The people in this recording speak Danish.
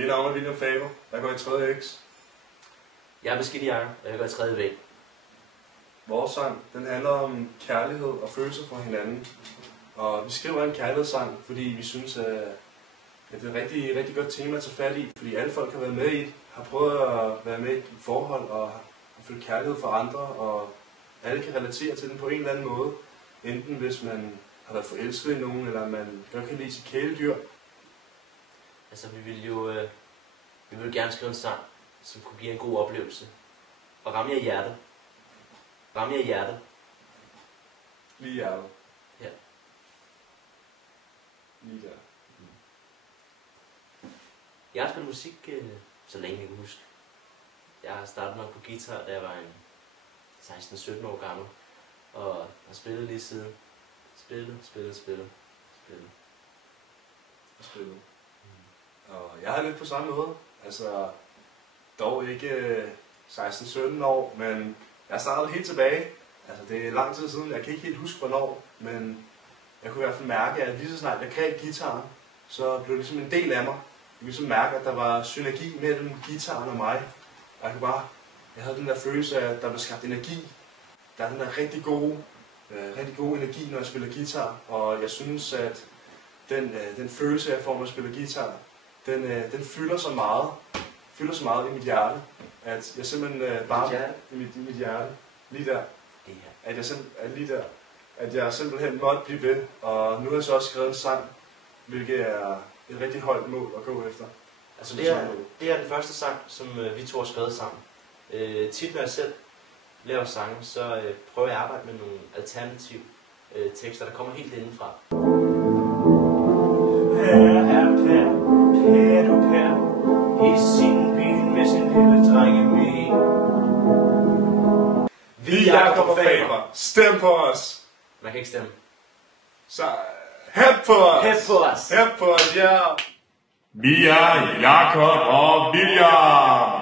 Mit navn er William Faber. Jeg går i 3. X. Jeg er beskidt i Jakob, og jeg går i 3. V. Vores sang, den handler om kærlighed og følelser for hinanden. Og vi skriver en kærlighedssang, fordi vi synes, at det er et rigtig godt tema at tage fat i. Fordi alle folk har været med i det, har prøvet at være med i et forhold og har følt kærlighed for andre. Og alle kan relatere til den på en eller anden måde. Enten hvis man har været forelsket i nogen, eller man godt kan lide sit kæledyr. Altså, vi vil gerne skrive en sang, som kunne give en god oplevelse. Og ramme jer i hjertet. Ramme jer i hjertet. Lige i hjertet. Ja. Lige der. Jeg har spillet musik, så længe jeg kan huske. Jeg har startet nok på guitar, da jeg var 16-17 år gammel. Og har spillet lige siden. Spillet. Og jeg har lidt på samme måde. Altså, dog ikke 16-17 år, men jeg startede helt tilbage. Altså, det er lang tid siden. Jeg kan ikke helt huske, hvornår, men jeg kunne i hvert fald mærke, at lige så snart jeg greb guitaren, så blev det ligesom en del af mig. Jeg kunne ligesom mærke, at der var synergi mellem guitaren og mig. Og jeg havde den der følelse af, at der blev skabt energi. Der er den der rigtig gode energi, når jeg spiller guitar. Og jeg synes, at den følelse, jeg får, når jeg spiller guitar, den fylder så meget i mit hjerte, at jeg simpelthen bare i mit hjerte, lige der, at jeg simpelthen måtte blive ved. Og nu har jeg så også skrevet en sang, hvilket er et rigtig højt mål at gå efter. Altså det er den første sang, som vi to har skrevet sammen. Tit når jeg selv laver sange, så prøver jeg at arbejde med nogle alternative tekster, der kommer helt indenfra. Her er Per, i sin bil med sin lille dreng Emil. Vi er Jakob og Faber. Stem på os. Man kan ikke stemme. Så hæb på os. Hæb på os, ja. Vi er Jakob og William.